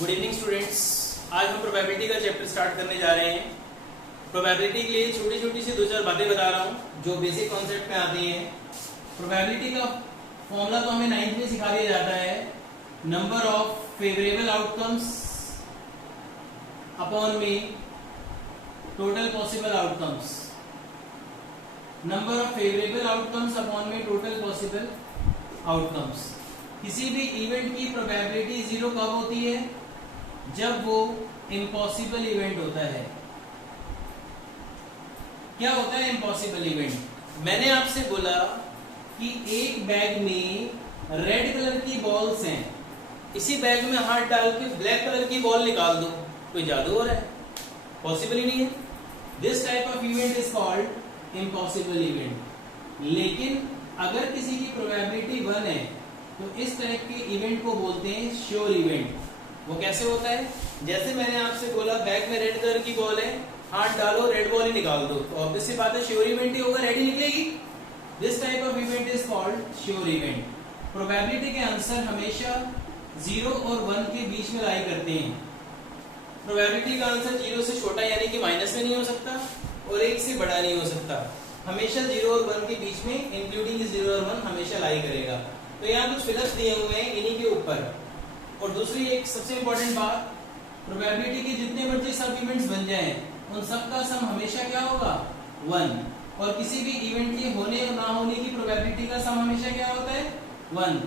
Good evening students. आज हम probability का चैप्टर स्टार्ट करने जा रहे हैं। प्रोबेबिलिटी के लिए छोटी छोटी सी दो चार बातें बता रहा हूँ जो बेसिक कॉन्सेप्ट में आती हैं। प्रोबेबिलिटी का फॉर्मूला तो हमें 9th में सिखा दिया जाता है, number of favourable outcomes upon में total possible outcomes. Number of favourable outcomes upon में टोटल पॉसिबल आउटकम्स। किसी भी इवेंट की प्रोबेबिलिटी 0 कब होती है? जब वो इम्पॉसिबल इवेंट होता है। क्या होता है इम्पॉसिबल इवेंट? मैंने आपसे बोला कि एक बैग में रेड कलर की बॉल्स हैं, इसी बैग में हाथ डाल के ब्लैक कलर की बॉल निकाल दो, कोई जादू हो रहा है? पॉसिबल ही नहीं है। This type of event is called impossible event. लेकिन अगर किसी की प्रोबेबिलिटी 1 है तो इस टाइप के इवेंट को बोलते हैं श्योर इवेंट। वो कैसे होता है? जैसे मैंने आपसे बोला बैग में रेड कलर की बॉल है, हाथ डालो रेड बॉल ही निकाल दो, तो ऑब्वियस सी बात है श्योर इवेंट ही होगा, रेड ही निकलेगी। This type of event is called sure event. Probability के आंसर हमेशा 0 और 1 के बीच में लाई करते हैं। प्रोबेबिलिटी का आंसर 0 से छोटा यानी कि माइनस में नहीं हो सकता और 1 से बड़ा नहीं हो सकता, हमेशा 0 और 1 के बीच में इंक्लूडिंग 0 और 1 हमेशा लाई करेगा। तो यहाँ कुछ फिलअप्स दिए हुए हैं इन्हीं के ऊपर। और दूसरी एक सबसे इंपॉर्टेंट बात, प्रोबेबिलिटी के जितने मर्जी सब इवेंट्स बन जाएं उन सब का सम हमेशा क्या होगा? 1। और किसी भी इवेंट के होने और ना होने की प्रोबेबिलिटी का सम हमेशा क्या होता है? 1।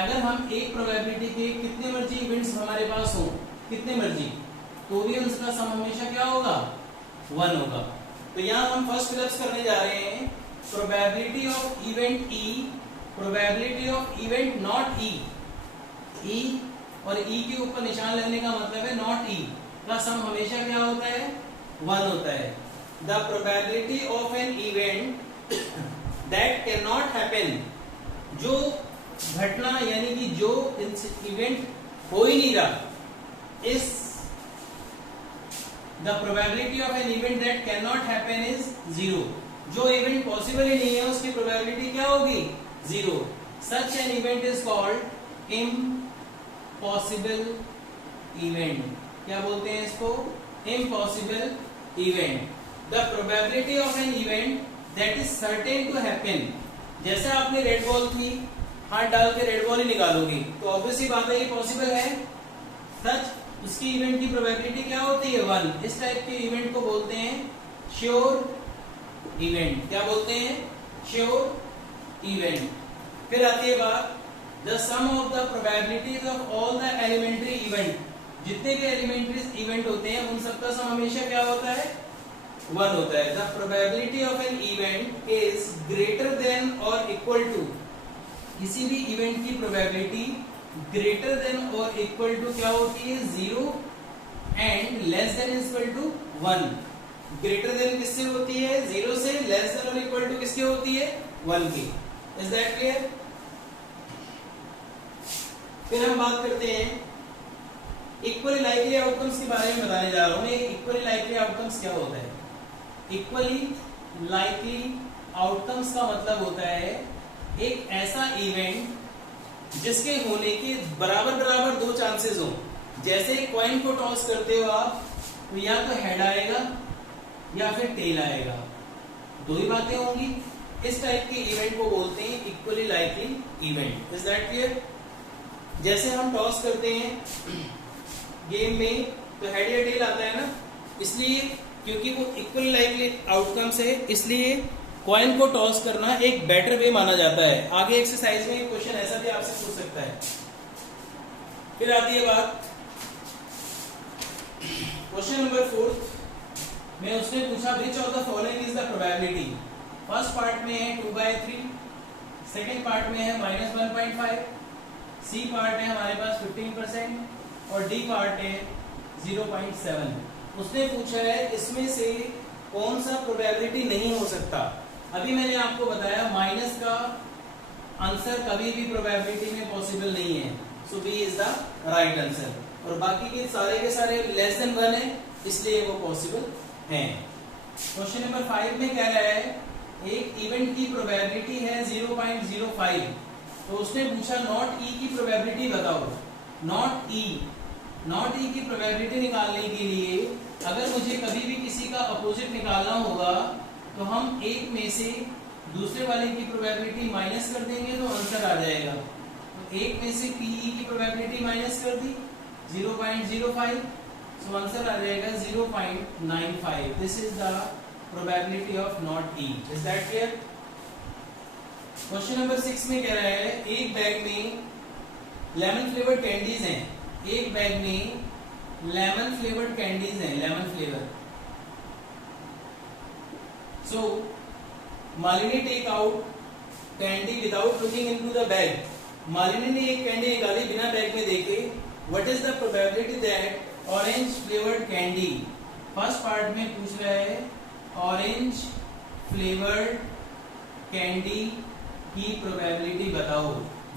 अगर हम एक प्रोबेबिलिटी के कितने मर्जी इवेंट्स हमारे पास हो, कितने मर्जी, तो भी उसका सम हमेशा क्या होगा? 1 होगा। तो यहाँ हम फर्स्ट फिलअप्स करने जा रहे हैं। Probability of event E, probability of event not E। E और E के ऊपर निशान लगने का मतलब है नॉट E का सम हमेशा क्या होता है? 1 होता है। The probability of an event that can not happen, जो घटना यानी कि जो इवेंट हो ही नहीं रहा, इस the probability of an event that can not happen is 0। जो इवेंट पॉसिबल ही नहीं है उसकी प्रोबेबिलिटी क्या होगी? 0। Such an event is called impossible event. क्या बोलते हैं इसको? Impossible event. The probability of an event that is certain to happen. जैसे आपने रेड बॉल थी, हाथ डाल के रेड बॉल ही निकालोगी, तो ऑब्वियसली बात है ये पॉसिबल है। सच उसकी इवेंट की प्रोबेबिलिटी क्या होती है? 1। इस टाइप के इवेंट को बोलते हैं श्योर इवेंट। क्या बोलते हैं? Sure event. फिर आती है बात, the sum of the probabilities of all the elementary event. जितने भी एलिमेंट्री इवेंट होते हैं उन सबका सम हमेशा क्या होता है? 1 होता है। The probability of an event is greater than or equal to, किसी भी इवेंट की probability greater than or equal to क्या होती है? 0 and less than equal to 1। Greater than किससे होती है? 0 से। Less than or equal to किसके होती है? 1 की। Is that clear? फिर हम बात करते हैं इक्वली लाइकली आउटकम्स के बारे में बताने जा रहा हूं। इक्वली लाइकली आउटकम्स क्या होता है? इक्वली लाइकली आउटकम्स का मतलब होता है एक ऐसा इवेंट जिसके होने के बराबर बराबर 2 चांसेस हो। जैसे कॉइन को टॉस करते हो आप, तो या तो हेड आएगा या फिर टेल आएगा, 2 ही बातें होंगी। इस टाइप के इवेंट को बोलते हैं equally likely event. Is that clear? जैसे हम टॉस करते हैं गेम में तो हेड या टेल आता है ना, इसलिए क्योंकि वो इक्वली लाइकली आउटकम्स है, इसलिए कॉइन को टॉस करना एक बेटर वे माना जाता है। आगे एक्सरसाइज में क्वेश्चन ऐसा भी आपसे पूछ सकता है। फिर आती है बात क्वेश्चन नंबर 4 में उसने पूछा which of the following is the probability. First part में है 2/3, सेकेंड पार्ट में है -1.5, सी पार्ट है हमारे पास 15% और डी पार्ट है 0.7। उसने पूछा है इसमें से कौन सा प्रोबेबिलिटी नहीं हो सकता। अभी मैंने आपको बताया माइनस का आंसर कभी भी प्रोबेबिलिटी में पॉसिबल नहीं है, so B is the right answer. और बाकी के सारे लेस देन 1 है, इसलिए वो पॉसिबल हैं। क्वेश्चन नंबर 5 में कह रहा है एक इवेंट की प्रोबेबिलिटी है 0.05, तो उसने पूछा नॉट ई की प्रोबेबिलिटी बताओ। नॉट ई नॉट ई की प्रोबेबिलिटी निकालने के लिए अगर मुझे कभी भी किसी का अपोजिट निकालना होगा तो हम एक में से दूसरे वाले की प्रोबेबिलिटी माइनस कर देंगे तो आंसर आ जाएगा। तो एक में से पीई की प्रोबेबिलिटी माइनस कर दी 0.05, सो आंसर आ जाएगा 0.95। This is the probability of not E. Is that clear? Question number 6 में कह रहा है एक बैग में लेमन फ्लेवर्ड कैंडीज हैं। एक बैग में लेमन फ्लेवर्ड कैंडीज हैं, lemon flavour. So Malini take out candy without looking into the bag. Malini ने एक कैंडी निकाली बिना बैग में देखे। What is the probability that orange flavoured candy, first part में पूछ रहा है ऑरेंज फ्लेवर्ड कैंडी की प्रोबेबिलिटी बताओ।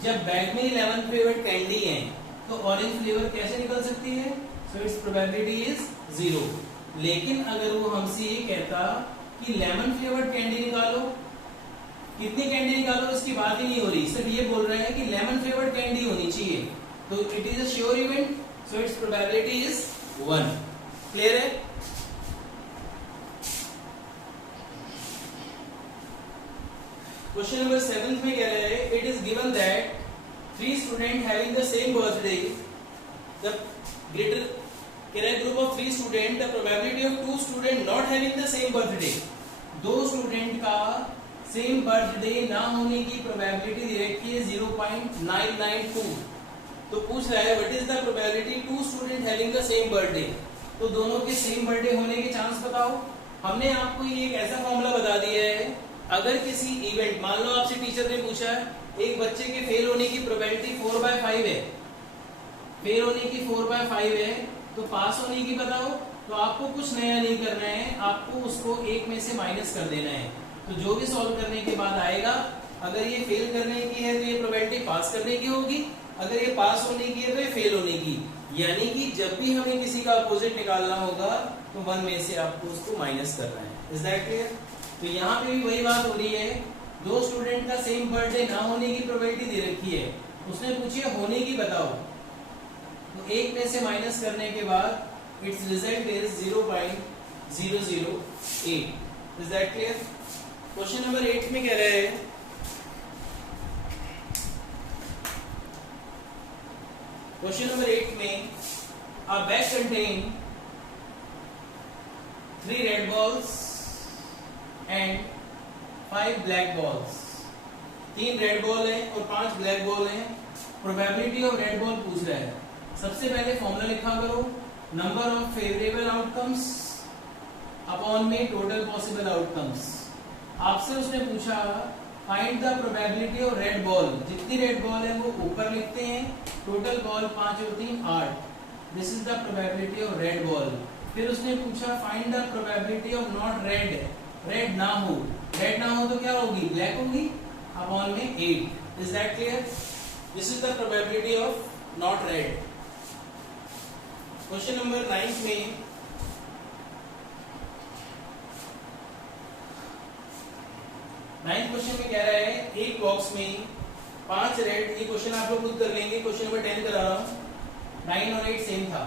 जब बैग में 11 फ्लेवर्ड कैंडी है तो ऑरेंज फ्लेवर कैसे निकल सकती है? सो इट्स प्रोबेबिलिटी इज 0। लेकिन अगर वो हमसे ये कहता कि लेमन फ्लेवर्ड कैंडी निकालो, कितनी कैंडी निकालो इसकी बात ही नहीं हो रही, सिर्फ ये बोल रहा है कि लेमन फ्लेवर्ड कैंडी होनी चाहिए, तो it is a sure event, so it's probability is 1। Clear है? क्वेश्चन नंबर 7 में कह रहा है it is given that 3 student having the same birthday, the greater कह रहा है group of 3 student, the probability of 2 student not having the same birthday. 2 student का same birthday ना होने की प्रोबेबिलिटी दे रखी है 0.992। तो पूछ रहा है what is the probability 2 student having the same birthday. तो दोनों के सेम बर्थडे होने के चांस बताओ। हमने आपको ये एक ऐसा फॉर्मूला बता दिया है, अगर किसी इवेंट, मान लो आपसे टीचर ने पूछा एक बच्चे के फेल होने की प्रोबेबिलिटी 4/5 है, फेल होने की 4/5 है, तो पास होने की बताओ। तो आपको कुछ नया नहीं करना है, आपको उसको एक में से माइनस कर देना है। तो जो भी सॉल्व करने के बाद आएगा, अगर ये फेल करने की है तो ये प्रोबेबिलिटी पास करने की होगी, अगर ये पास होने की है तो ये फेल होने की। यानी कि जब भी हमें किसी का अपोजिट निकालना होगा तो 1 में से आपको उसको माइनस करना है। Is that clear? तो यहाँ पे भी वही बात हो रही है, 2 स्टूडेंट का सेम बर्थडे ना होने की प्रोबेबिलिटी दे रखी है, उसने पूछी है होने की बताओ। तो एक में से माइनस करने के बाद it's result is 0.008। Is that clear? Question number 8 में कह रहे हैं क्वेश्चन नंबर 8 में अ bag contain 3 red balls and 5 black balls. 3 red ball है और 5 ब्लैक बॉल है। प्रोबेबिलिटी ऑफ रेड बॉल पूछ रहा है। सबसे पहले फॉर्मूला लिखा करो, number of favourable outcomes upon में टोटल पॉसिबल आउटकम्स। आपसे उसने पूछा find the probability of red ball. जितनी रेड बॉल है वो ऊपर लिखते हैं, टोटल बॉल 5 और 3 8। This is the probability of red ball. फिर उसने पूछा find the probability of not red, red ना हो, रेड ना हो तो क्या होगी? ब्लैक होगी, अपॉन में 8। Is that clear? This is the probability of not red. Question number 9 में क्वेश्चन में कह रहा है एक बॉक्स में 5 रेड, ये क्वेश्चन आप लोग खुद कर लेंगे, क्वेश्चन नंबर 10 करा रहा हूँ, 9 और 8 सेम था।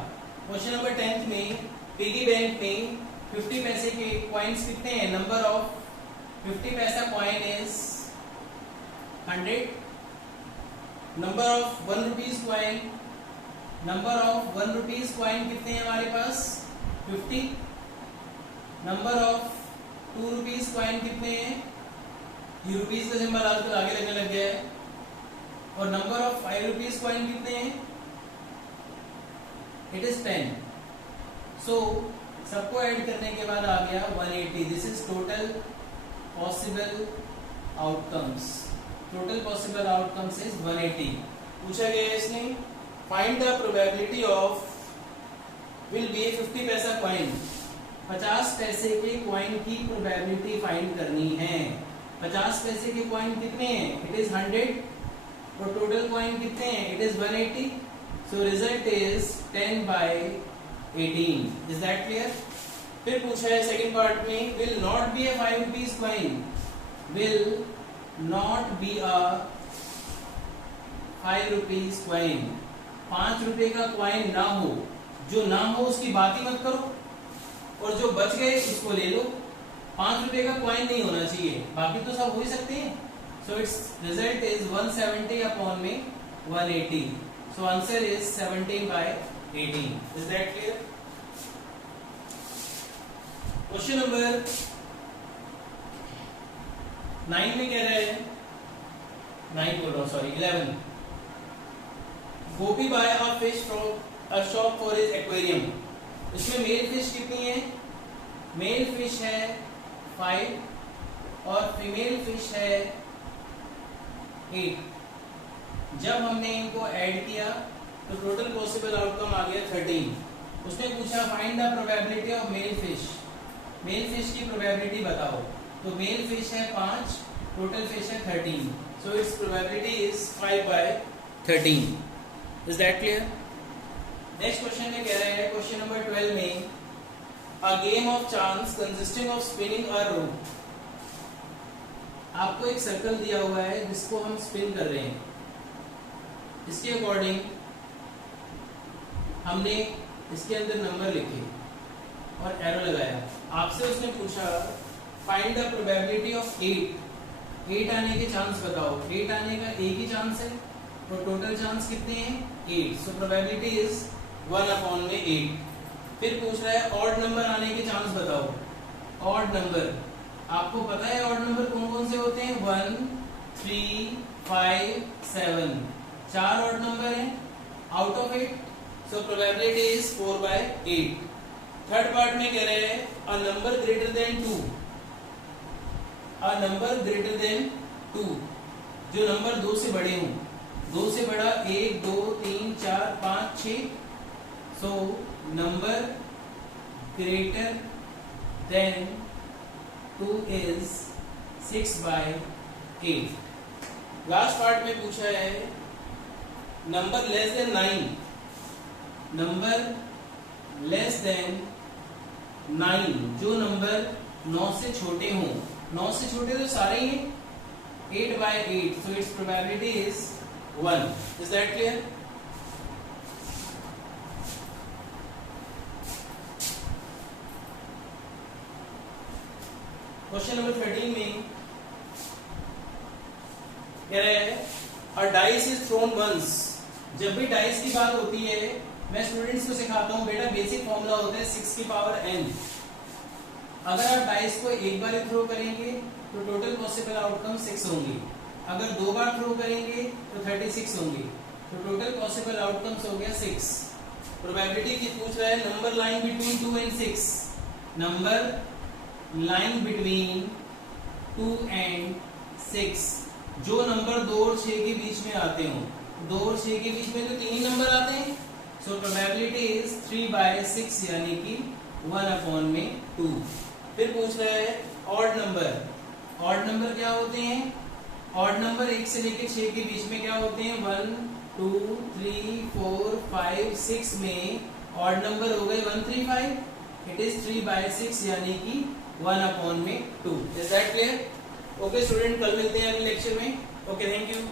क्वेश्चन नंबर 10 में पिगी बैंक में 50 पैसे के कॉइन्स कितने हैं? नंबर ऑफ 50 पैसा coin is 100। Number of 1 rupees coin, number of 1 rupees coin कितने हैं हमारे पास? 50। नंबर ऑफ 2 रुपीज कॉइन कितने हैं? ये रुपीज का सिंबल आजकल आगे लगने लग गया है। और नंबर ऑफ 5 रुपीज कॉइन कितने हैं? It is 10। सो सबको ऐड करने के बाद आ गया 180। This is total possible outcomes. Total possible outcomes is 180। पूछा गया है इसने find the probability of will be 50 पैसा कॉइन। 50 पैसे के कॉइन की प्रोबेबिलिटी फाइंड करनी है। 50 पैसे के कॉइन कितने हैं? It is 100। और टोटल कॉइन कितने हैं? It is 180। So result is 10/18। Is that clear? फिर पूछा है सेकंड पार्ट में will not be a 5 rupees coin, will not be a 5 rupees coin, 5 रुपए का कॉइन ना हो। जो ना हो उसकी बात ही मत करो, और जो बच गए उसको ले लो। 5 रुपए का कॉइन नहीं होना चाहिए, बाकी तो सब हो ही सकते हैं। So it's result is 170 upon में 180। So answer is 17/18। Is that clear? Question number 9 में कह रहा है, 9 बोल रहा हूं, sorry 11। Gopi buy a fish from a shop for his aquarium. इसमें मेल फिश कितनी है? मेल फिश है 5 और फीमेल फिश है 8। जब हमने इनको ऐड किया तो टोटल पॉसिबल आउटकम आ गया 13। उसने पूछा find the probability of male fish. Male fish की प्रोबेबिलिटी बताओ। तो मेल फिश है 5, टोटल फिश है 13। So it's probability is 5/13। Is that clear? Next question में कह रहे हैं, क्वेश्चन नंबर 12 में, a game of chance consisting of spinning a rope. आपको एक सर्कल दिया हुआ है जिसको हम स्पिन कर रहे हैं। इसके अकॉर्डिंग हमने इसके अंदर नंबर लिखे और एरो लगाया। आपसे उसने पूछा फाइंड द प्रोबेबिलिटी ऑफ 8 आने के चांस बताओ। 8 आने का एक ही चांस है, तो टोटल चांस कितने हैं? 8। So probability is 1/8। फिर पूछ रहा है ऑड नंबर आने के चांस बताओ। ऑड नंबर आपको पता है ऑड नंबर कौन कौन से होते हैं? 1, 3, 5, 7। 4 ऑड नंबर हैं out of 8। So probability is 4/8। Third part में कह रहे हैं a number greater than 2। A number greater than 2, जो नंबर 2 से बड़े हों। 2 से बड़ा 1, 2, 3, 4, 5, 6। So number greater than 2 is 6/8। Last part में पूछा है number less than 9। Number less than 9, जो नंबर 9 से छोटे हों। 9 से छोटे तो सारे ही हैं। 8/8। So it's probability is 1। Is that clear? Question number 13 में कह रहे हैं a dice is thrown once. जब भी डाइस की बात होती है मैं स्टूडेंट्स को सिखाता हूं, बेटा बेसिक फॉर्मूला होता है 6 की पावर n। अगर आप डाइस को एक बार थ्रो करेंगे तो टोटल पॉसिबल आउटकम 6 होंगे। अगर 2 बार थ्रो करेंगे तो 36 होंगे। तो टोटल पॉसिबल आउटकम्स हो गया 6। प्रोबेबिलिटी की पूछ रहा है number line between 2 and 6। Number line between 2 and 6, जो नंबर 2 और 6 के बीच में आते हो। 2 और 6 के बीच में तो 3 ही नंबर आते हैं। सो प्रोबेबिलिटी इज 3/6 यानी कि 1/2। फिर पूछ रहा है ऑड नंबर। ऑड नंबर क्या होते हैं? ऑड नंबर 1 से लेकर 6 के बीच में क्या होते हैं? 1, 2, 3, 4, 5, 6 में ऑड नंबर हो गए 1, 3, 5। इट इज 3/6 यानी कि 1/2। Is that clear? Okay student, कल मिलते हैं अगले लेक्चर में। Okay, thank you.